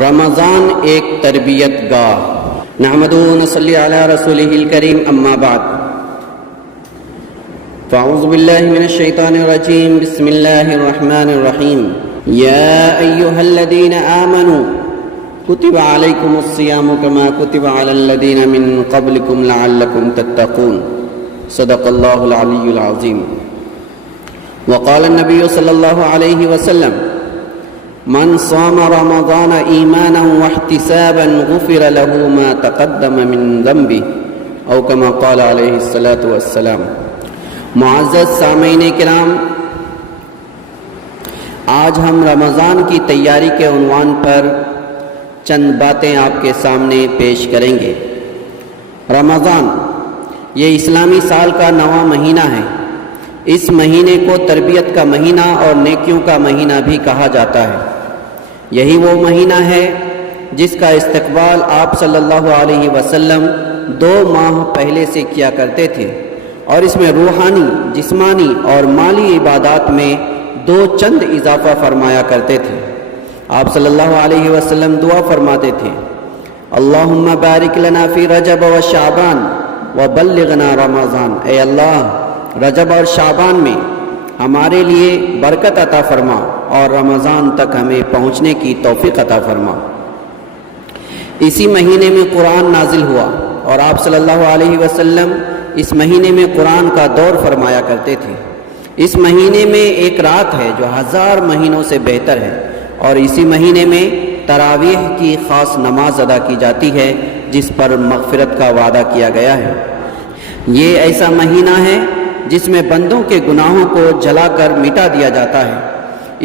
رمضان ایک تربیت گاہ۔ نحمدہ و نصلی علی رسولہ الکریم، اما بعد فاعوذ باللہ من الشیطان الرجیم، بسم اللہ الرحمن الرحیم۔ یا ایہا الذین آمنوا کتب علیکم الصیام کما کتب علی الذین من قبلکم لعلکم تتقون۔ صدق اللہ العلی العظیم۔ وقال النبی صلی اللہ علیہ وسلم: من صام رمضان ایمانا واحتسابا غفر له ما تقدم من ذنبه، او کما قال علیہ الصلاۃ والسلام۔ معزز سامعین کرام، آج ہم رمضان کی تیاری کے عنوان پر چند باتیں آپ کے سامنے پیش کریں گے۔ رمضان یہ اسلامی سال کا 9واں مہینہ ہے۔ اس مہینے کو تربیت کا مہینہ اور نیکیوں کا مہینہ بھی کہا جاتا ہے۔ یہی وہ مہینہ ہے جس کا استقبال آپ صلی اللہ علیہ وسلم 2 ماہ پہلے سے کیا کرتے تھے، اور اس میں روحانی، جسمانی اور مالی عبادات میں 2 چند اضافہ فرمایا کرتے تھے۔ آپ صلی اللہ علیہ وسلم دعا فرماتے تھے: اللہم بارک لنا فی رجب و شعبان وبلغنا رمضان۔ اے اللہ، رجب اور شعبان میں ہمارے لیے برکت عطا فرما اور رمضان تک ہمیں پہنچنے کی توفیق عطا فرما۔ اسی مہینے میں قرآن نازل ہوا، اور آپ صلی اللہ علیہ وسلم اس مہینے میں قرآن کا دور فرمایا کرتے تھے۔ اس مہینے میں ایک رات ہے جو 1000 مہینوں سے بہتر ہے، اور اسی مہینے میں تراویح کی خاص نماز ادا کی جاتی ہے جس پر مغفرت کا وعدہ کیا گیا ہے۔ یہ ایسا مہینہ ہے جس میں بندوں کے گناہوں کو جلا کر مٹا دیا جاتا ہے۔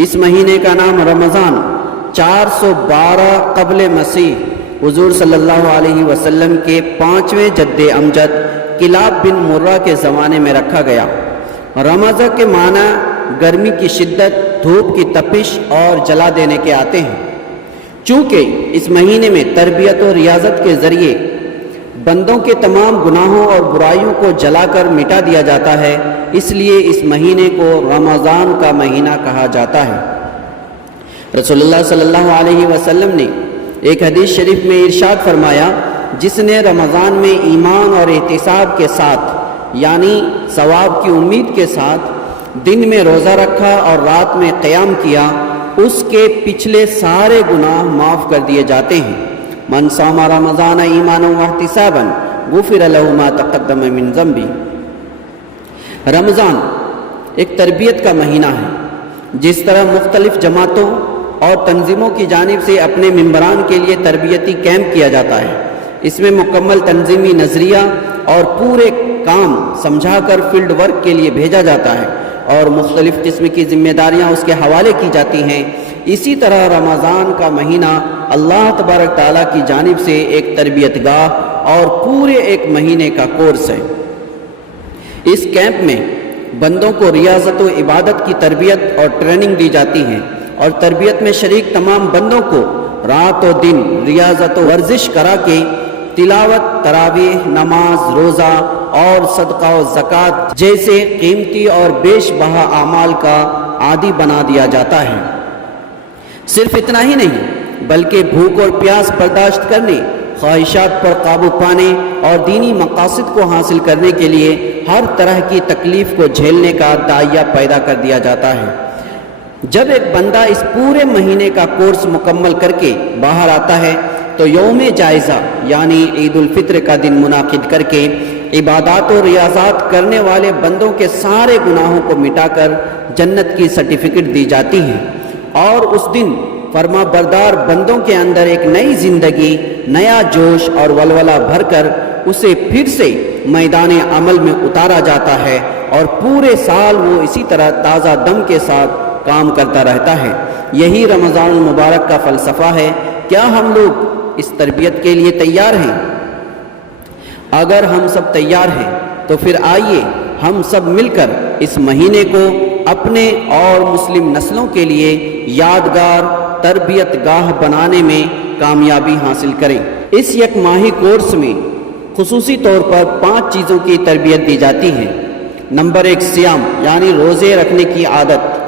اس مہینے کا نام رمضان 412 قبل مسیح حضور صلی اللہ علیہ وسلم کے 5ویں جد امجد کلاب بن مرہ کے زمانے میں رکھا گیا۔ رمضان کے معنی گرمی کی شدت، دھوپ کی تپش اور جلا دینے کے آتے ہیں۔ چونکہ اس مہینے میں تربیت و ریاضت کے ذریعے بندوں کے تمام گناہوں اور برائیوں کو جلا کر مٹا دیا جاتا ہے، اس لیے اس مہینے کو رمضان کا مہینہ کہا جاتا ہے۔ رسول اللہ صلی اللہ علیہ وسلم نے ایک حدیث شریف میں ارشاد فرمایا: جس نے رمضان میں ایمان اور احتساب کے ساتھ، یعنی ثواب کی امید کے ساتھ، دن میں روزہ رکھا اور رات میں قیام کیا، اس کے پچھلے سارے گناہ معاف کر دیے جاتے ہیں۔ من صام رمضان ایمانا واحتسابا غفر له ما تقدم من ذنبه۔ رمضان ایک تربیت کا مہینہ ہے۔ جس طرح مختلف جماعتوں اور تنظیموں کی جانب سے اپنے ممبران کے لیے تربیتی کیمپ کیا جاتا ہے، اس میں مکمل تنظیمی نظریہ اور پورے کام سمجھا کر فیلڈ ورک کے لیے بھیجا جاتا ہے، اور مختلف قسم کی ذمہ داریاں اس کے حوالے کی جاتی ہیں۔ اسی طرح رمضان کا مہینہ اللہ تبارک تعالیٰ کی جانب سے ایک تربیت گاہ اور پورے ایک مہینے کا کورس ہے۔ اس کیمپ میں بندوں کو ریاضت و عبادت کی تربیت اور ٹریننگ دی جاتی ہے، اور تربیت میں شریک تمام بندوں کو رات و دن ریاضت و ورزش کرا کے تلاوت، تراویح، نماز، روزہ اور صدقہ و زکوٰۃ جیسے قیمتی اور بیش بہا اعمال کا عادی بنا دیا جاتا ہے۔ صرف اتنا ہی نہیں، بلکہ بھوک اور پیاس برداشت کرنے، خواہشات پر قابو پانے اور دینی مقاصد کو حاصل کرنے کے لیے ہر طرح کی تکلیف کو جھیلنے کا داعیہ پیدا کر دیا جاتا ہے۔ جب ایک بندہ اس پورے مہینے کا کورس مکمل کر کے باہر آتا ہے تو یوم جائزہ یعنی عید الفطر کا دن منعقد کر کے عبادات و ریاضات کرنے والے بندوں کے سارے گناہوں کو مٹا کر جنت کی سرٹیفکیٹ دی جاتی ہے، اور اس دن فرما بردار بندوں کے اندر ایک نئی زندگی، نیا جوش اور ولولہ بھر کر اسے پھر سے میدان عمل میں اتارا جاتا ہے، اور پورے سال وہ اسی طرح تازہ دم کے ساتھ کام کرتا رہتا ہے۔ یہی رمضان المبارک کا فلسفہ ہے۔ کیا ہم لوگ اس تربیت کے لیے تیار ہیں؟ اگر ہم سب تیار ہیں تو پھر آئیے ہم سب مل کر اس مہینے کو اپنے اور مسلم نسلوں کے لیے یادگار تربیت گاہ بنانے میں کامیابی حاصل کریں۔ اس یک ماہی کورس میں خصوصی طور پر 5 چیزوں کی تربیت دی جاتی ہے۔ نمبر 1 سیام یعنی روزے رکھنے کی عادت۔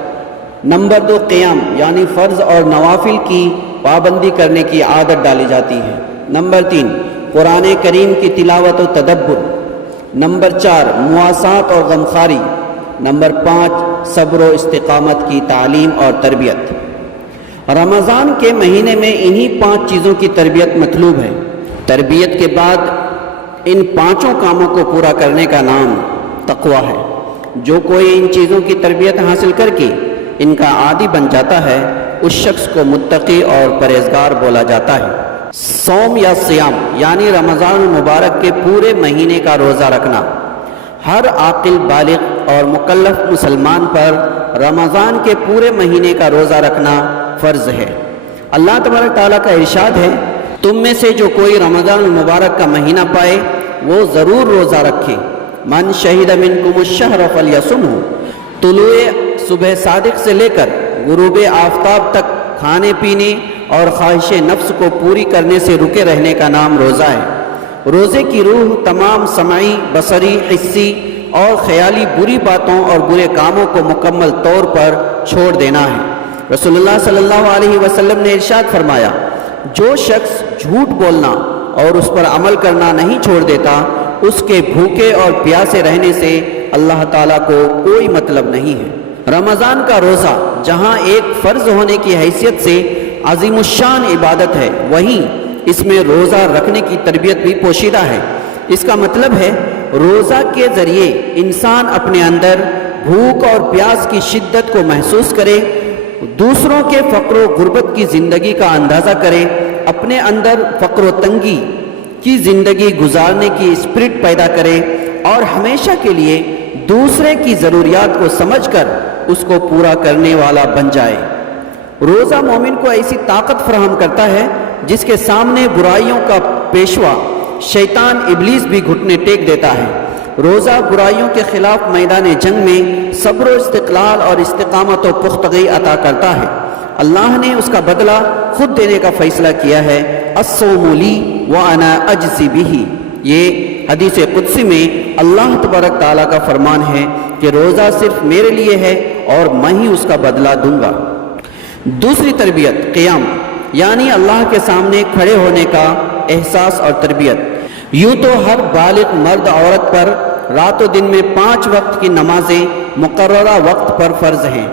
نمبر 2 قیام یعنی فرض اور نوافل کی پابندی کرنے کی عادت ڈالی جاتی ہے۔ نمبر 3، قرآن کریم کی تلاوت و تدبر۔ نمبر 4، مواسات اور غمخواری۔ نمبر 5، صبر و استقامت کی تعلیم اور تربیت۔ رمضان کے مہینے میں انہی 5 چیزوں کی تربیت مطلوب ہے۔ تربیت کے بعد ان 5 کاموں کو پورا کرنے کا نام تقویٰ ہے۔ جو کوئی ان چیزوں کی تربیت حاصل کر کے ان کا عادی بن جاتا ہے، اس شخص کو متقی اور پرہیزگار بولا جاتا ہے۔ صوم یا صیام یعنی رمضان المبارک کے پورے مہینے کا روزہ رکھنا۔ ہر عاقل بالغ اور مکلف مسلمان پر رمضان کے پورے مہینے کا روزہ رکھنا فرض ہے۔ اللہ تبارک تعالیٰ کا ارشاد ہے، تم میں سے جو کوئی رمضان المبارک کا مہینہ پائے وہ ضرور روزہ رکھے۔ من شہد منکم الشہر فلیصمہ۔ طلوع صبح صادق سے لے کر غروب آفتاب تک کھانے پینے اور خواہش نفس کو پوری کرنے سے رکے رہنے کا نام روزہ ہے۔ روزے کی روح تمام سمعی، بصری، حسی اور خیالی بری باتوں اور برے کاموں کو مکمل طور پر چھوڑ دینا ہے۔ رسول اللہ صلی اللہ علیہ وسلم نے ارشاد فرمایا، جو شخص جھوٹ بولنا اور اس پر عمل کرنا نہیں چھوڑ دیتا، اس کے بھوکے اور پیاسے رہنے سے اللہ تعالیٰ کو کوئی مطلب نہیں ہے۔ رمضان کا روزہ جہاں ایک فرض ہونے کی حیثیت سے عظیم الشان عبادت ہے، وہیں اس میں روزہ رکھنے کی تربیت بھی پوشیدہ ہے۔ اس کا مطلب ہے روزہ کے ذریعے انسان اپنے اندر بھوک اور پیاس کی شدت کو محسوس کرے، دوسروں کے فقر و غربت کی زندگی کا اندازہ کرے، اپنے اندر فقر و تنگی کی زندگی گزارنے کی اسپرٹ پیدا کرے اور ہمیشہ کے لیے دوسرے کی ضروریات کو سمجھ کر اس کو پورا کرنے والا بن جائے۔ روزہ مومن کو ایسی طاقت فراہم کرتا ہے جس کے سامنے برائیوں کا پیشوا شیطان ابلیس بھی گھٹنے ٹیک دیتا ہے۔ روزہ برائیوں کے خلاف میدان جنگ میں صبر و استقلال اور استقامت و پختگی عطا کرتا ہے۔ اللہ نے اس کا بدلہ خود دینے کا فیصلہ کیا ہے، الصوم لی وانا اجزی بہ۔ یہ حدیث قدسی میں اللہ تبارک تعالیٰ کا فرمان ہے کہ روزہ صرف میرے لیے ہے اور میں ہی اس کا بدلہ دوں گا۔ دوسری تربیت قیام یعنی اللہ کے سامنے کھڑے ہونے کا احساس اور تربیت۔ یوں تو ہر بالغ مرد عورت پر رات و دن میں 5 وقت کی نمازیں مقررہ وقت پر فرض ہیں۔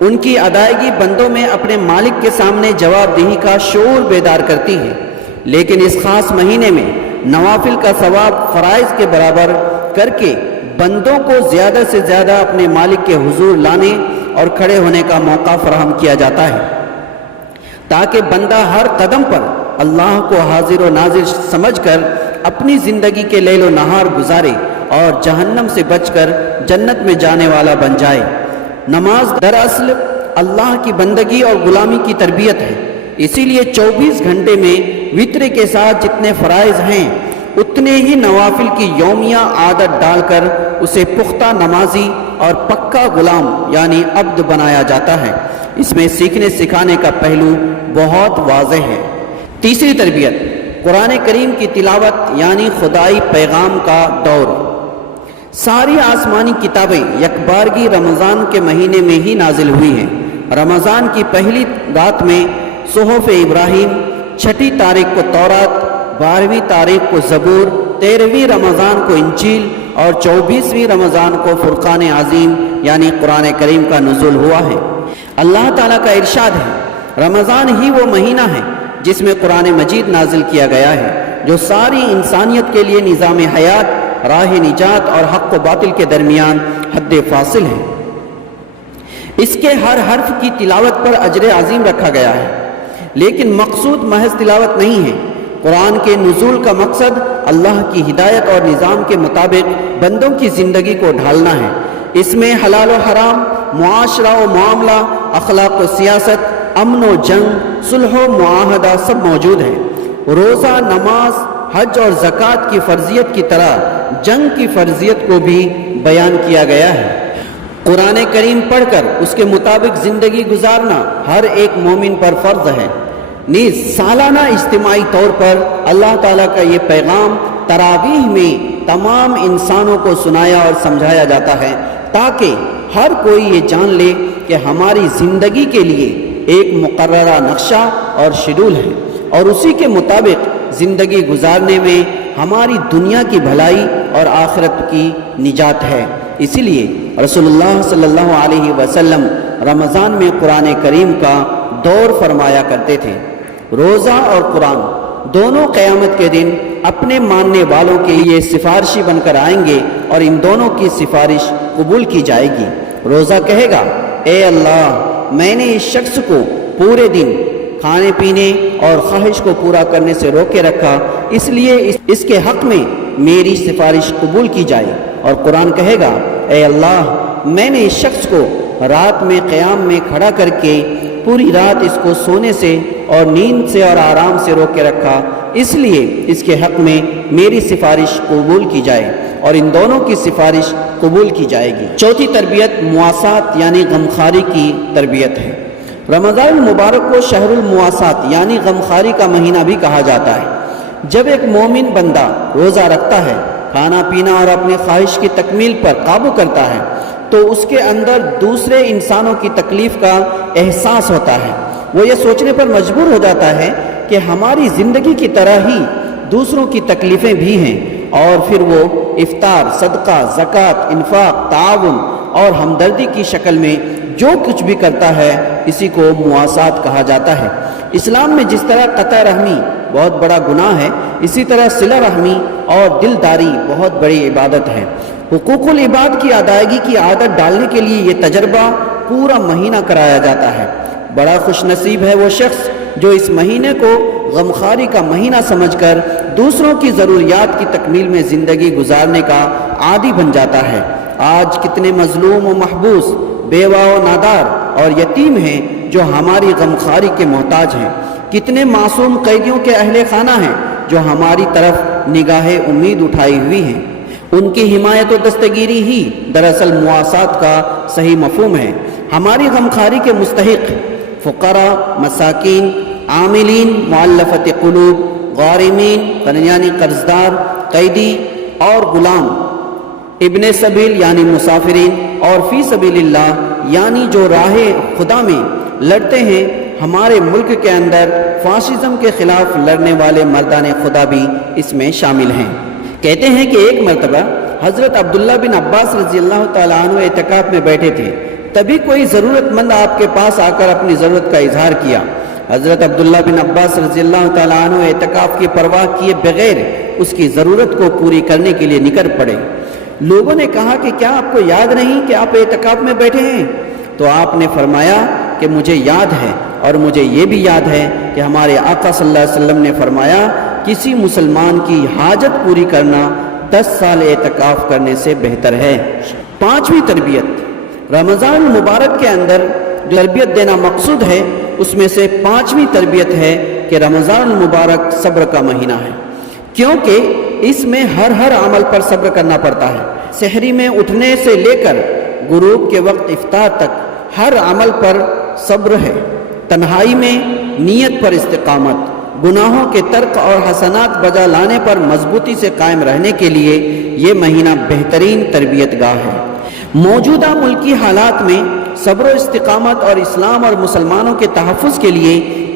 ان کی ادائیگی بندوں میں اپنے مالک کے سامنے جواب دہی کا شعور بیدار کرتی ہے، لیکن اس خاص مہینے میں نوافل کا ثواب فرائض کے برابر کر کے بندوں کو زیادہ سے زیادہ اپنے مالک کے حضور لانے اور کھڑے ہونے کا موقع فراہم کیا جاتا ہے، تاکہ بندہ ہر قدم پر اللہ کو حاضر و ناظر سمجھ کر اپنی زندگی کے لیل و نہار گزارے اور جہنم سے بچ کر جنت میں جانے والا بن جائے۔ نماز دراصل اللہ کی بندگی اور غلامی کی تربیت ہے، اسی لیے 24 گھنٹے میں وتر کے ساتھ جتنے فرائض ہیں اتنے ہی نوافل کی یومیہ عادت ڈال کر اسے پختہ نمازی اور پکا غلام یعنی عبد بنایا جاتا ہے۔ اس میں سیکھنے سکھانے کا پہلو بہت واضح ہے۔ تیسری تربیت قرآن کریم کی تلاوت یعنی خدائی پیغام کا دور۔ ساری آسمانی کتابیں یکبارگی رمضان کے مہینے میں ہی نازل ہوئی ہیں۔ رمضان کی پہلی رات میں صحف ابراہیم، 6 تاریخ کو تورات، 12ویں تاریخ کو زبور، 13ویں رمضان کو انجیل اور 24ویں رمضان کو فرقان عظیم یعنی قرآن کریم کا نزول ہوا ہے۔ اللہ تعالیٰ کا ارشاد ہے، رمضان ہی وہ مہینہ ہے جس میں قرآن مجید نازل کیا گیا ہے، جو ساری انسانیت کے لیے نظام حیات، راہ نجات اور حق و باطل کے درمیان حد فاصل ہے۔ اس کے ہر حرف کی تلاوت پر اجر عظیم رکھا گیا ہے، لیکن مقصود محض تلاوت نہیں ہے۔ قرآن کے نزول کا مقصد اللہ کی ہدایت اور نظام کے مطابق بندوں کی زندگی کو ڈھالنا ہے۔ اس میں حلال و حرام، معاشرہ و معاملہ، اخلاق و سیاست، امن و جنگ، صلح و معاہدہ سب موجود ہے۔ روزہ، نماز، حج اور زکوٰۃ کی فرضیت کی طرح جنگ کی فرضیت کو بھی بیان کیا گیا ہے۔ قرآن کریم پڑھ کر اس کے مطابق زندگی گزارنا ہر ایک مومن پر فرض ہے۔ نیز سالانہ اجتماعی طور پر اللہ تعالیٰ کا یہ پیغام تراویح میں تمام انسانوں کو سنایا اور سمجھایا جاتا ہے، تاکہ ہر کوئی یہ جان لے کہ ہماری زندگی کے لیے ایک مقررہ نقشہ اور شیڈول ہے، اور اسی کے مطابق زندگی گزارنے میں ہماری دنیا کی بھلائی اور آخرت کی نجات ہے۔ اسی لیے رسول اللہ صلی اللہ علیہ وسلم رمضان میں قرآن کریم کا دور فرمایا کرتے تھے۔ روزہ اور قرآن دونوں قیامت کے دن اپنے ماننے والوں کے لیے سفارشی بن کر آئیں گے، اور ان دونوں کی سفارش قبول کی جائے گی۔ روزہ کہے گا، اے اللہ، میں نے اس شخص کو پورے دن کھانے پینے اور خواہش کو پورا کرنے سے روکے رکھا، اس لیے اس کے حق میں میری سفارش قبول کی جائے۔ اور قرآن کہے گا، اے اللہ، میں نے اس شخص کو رات میں قیام میں کھڑا کر کے پوری رات اس کو سونے سے اور نیند سے اور آرام سے روکے رکھا، اس لیے اس کے حق میں میری سفارش قبول کی جائے، اور ان دونوں کی سفارش قبول کی جائے گی۔ چوتھی تربیت مواسات یعنی غمخواری کی تربیت ہے۔ رمضان المبارک کو شہر المواسات یعنی غمخواری کا مہینہ بھی کہا جاتا ہے۔ جب ایک مومن بندہ روزہ رکھتا ہے، کھانا پینا اور اپنی خواہش کی تکمیل پر قابو کرتا ہے، تو اس کے اندر دوسرے انسانوں کی تکلیف کا احساس ہوتا ہے۔ وہ یہ سوچنے پر مجبور ہو جاتا ہے کہ ہماری زندگی کی طرح ہی دوسروں کی تکلیفیں بھی ہیں، اور پھر وہ افطار، صدقہ، زکوٰۃ، انفاق، تعاون اور ہمدردی کی شکل میں جو کچھ بھی کرتا ہے، اسی کو مواسات کہا جاتا ہے۔ اسلام میں جس طرح قطع رحمی بہت بڑا گناہ ہے، اسی طرح صلہ رحمی اور دلداری بہت بڑی عبادت ہے۔ حقوق العباد کی ادائیگی کی عادت ڈالنے کے لیے یہ تجربہ پورا مہینہ کرایا جاتا ہے۔ بڑا خوش نصیب ہے وہ شخص جو اس مہینے کو غمخواری کا مہینہ سمجھ کر دوسروں کی ضروریات کی تکمیل میں زندگی گزارنے کا عادی بن جاتا ہے۔ آج کتنے مظلوم و محبوس، بیوہ و نادار اور یتیم ہیں جو ہماری غمخواری کے محتاج ہیں۔ کتنے معصوم قیدیوں کے اہل خانہ ہیں جو ہماری طرف نگاہ امید اٹھائی ہوئی ہیں۔ ان کی حمایت و دستگیری ہی دراصل مواسات کا صحیح مفہوم ہے۔ ہماری غمخواری کے مستحق فقراء، مساکین، عاملین، مؤلفت قلوب، غارمین یعنی قرضدار، قیدی اور غلام، ابن سبیل یعنی مسافرین، اور فی سبیل اللہ یعنی جو راہ خدا میں لڑتے ہیں۔ ہمارے ملک کے اندر فاشزم کے خلاف لڑنے والے مردان خدا بھی اس میں شامل ہیں۔ کہتے ہیں کہ ایک مرتبہ حضرت عبداللہ بن عباس رضی اللہ تعالیٰ عنہ اعتکاف میں بیٹھے تھے، تبھی کوئی ضرورت مند آپ کے پاس آ کر اپنی ضرورت کا اظہار کیا۔ حضرت عبداللہ بن عباس رضی اللہ تعالیٰ عنہ اعتکاف کی پرواہ کیے بغیر اس کی ضرورت کو پوری کرنے کے لیے نکل پڑے۔ لوگوں نے کہا کہ کیا آپ کو یاد نہیں کہ آپ اعتکاف میں بیٹھے ہیں؟ تو آپ نے فرمایا کہ مجھے یاد ہے، اور مجھے یہ بھی یاد ہے کہ ہمارے آقا صلی اللہ علیہ وسلم نے فرمایا، کسی مسلمان کی حاجت پوری کرنا 10 سال اعتکاف کرنے سے بہتر ہے۔ پانچویں تربیت، رمضان المبارک کے اندر جو تربیت دینا مقصود ہے، اس میں سے پانچویں تربیت ہے کہ رمضان المبارک صبر کا مہینہ ہے، کیونکہ اس میں ہر عمل پر صبر کرنا پڑتا ہے۔ سحری میں اٹھنے سے لے کر غروب کے وقت افطار تک ہر عمل پر صبر ہے۔ تنہائی میں نیت پر استقامت، گناہوں کے ترک اور حسنات بجا لانے پر مضبوطی سے قائم رہنے کے لیے یہ مہینہ بہترین تربیت گاہ ہے۔ موجودہ ملکی حالات میں صبر و استقامت اور اسلام اور مسلمانوں کے تحفظ کے لیے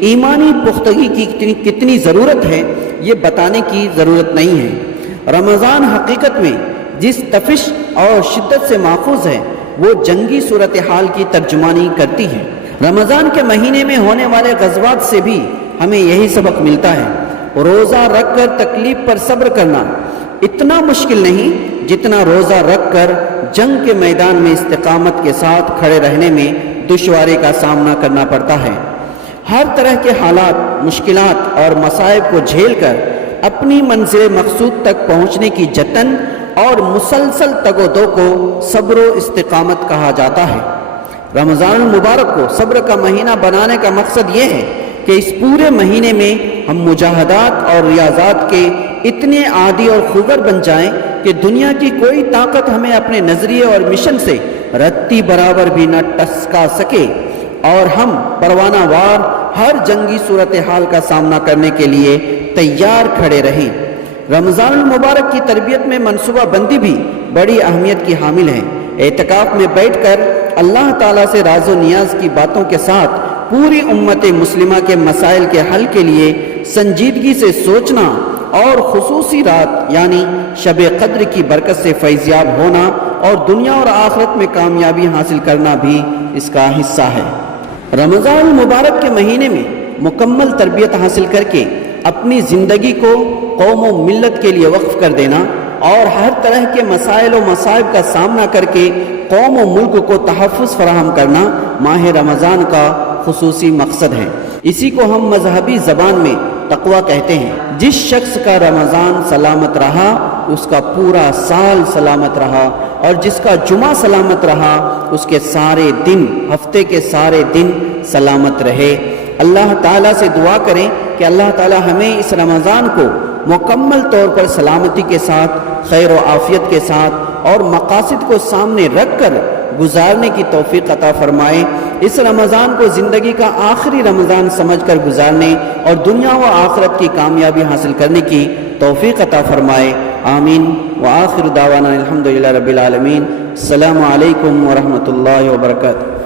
ایمانی پختگی کی کتنی ضرورت ہے، یہ بتانے کی ضرورت نہیں ہے۔ رمضان حقیقت میں جس تفش اور شدت سے ماخوذ ہے، وہ جنگی صورتحال کی ترجمانی کرتی ہے۔ رمضان کے مہینے میں ہونے والے غزوات سے بھی ہمیں یہی سبق ملتا ہے۔ روزہ رکھ کر تکلیف پر صبر کرنا اتنا مشکل نہیں جتنا روزہ رکھ کر جنگ کے میدان میں استقامت کے ساتھ کھڑے رہنے میں دشواری کا سامنا کرنا پڑتا ہے۔ ہر طرح کے حالات، مشکلات اور مصائب کو جھیل کر اپنی منزل مقصود تک پہنچنے کی جتن اور مسلسل تگ و دو کو صبر و استقامت کہا جاتا ہے۔ رمضان المبارک کو صبر کا مہینہ بنانے کا مقصد یہ ہے کہ اس پورے مہینے میں ہم مجاہدات اور ریاضات کے اتنے عادی اور خوگر بن جائیں کہ دنیا کی کوئی طاقت ہمیں اپنے نظریے اور مشن سے رتی برابر بھی نہ ٹسکا سکے، اور ہم پروانہ وار ہر جنگی صورتحال کا سامنا کرنے کے لیے تیار کھڑے رہیں۔ رمضان المبارک کی تربیت میں منصوبہ بندی بھی بڑی اہمیت کی حامل ہے۔ اعتکاف میں بیٹھ کر اللہ تعالیٰ سے راز و نیاز کی باتوں کے ساتھ پوری امت مسلمہ کے مسائل کے حل کے لیے سنجیدگی سے سوچنا اور خصوصی رات یعنی شب قدر کی برکت سے فیضیاب ہونا اور دنیا اور آخرت میں کامیابی حاصل کرنا بھی اس کا حصہ ہے۔ رمضان المبارک کے مہینے میں مکمل تربیت حاصل کر کے اپنی زندگی کو قوم و ملت کے لیے وقف کر دینا اور ہر طرح کے مسائل و مصائب کا سامنا کر کے قوم و ملک کو تحفظ فراہم کرنا ماہ رمضان کا خصوصی مقصد ہے۔ اسی کو ہم مذہبی زبان میں تقویٰ کہتے ہیں۔ جس شخص کا رمضان سلامت رہا اس کا پورا سال سلامت رہا، اور جس کا جمعہ سلامت رہا اس کے سارے دن، ہفتے کے سارے دن سلامت رہے۔ اللہ تعالیٰ سے دعا کریں کہ اللہ تعالیٰ ہمیں اس رمضان کو مکمل طور پر سلامتی کے ساتھ، خیر و عافیت کے ساتھ اور مقاصد کو سامنے رکھ کر گزارنے کی توفیق عطا فرمائے۔ اس رمضان کو زندگی کا آخری رمضان سمجھ کر گزارنے اور دنیا و آخرت کی کامیابی حاصل کرنے کی توفیق عطا فرمائے، آمین۔ وآخر دعوانا الحمدللہ رب العالمین۔ السلام علیکم ورحمۃ اللہ وبرکاتہ۔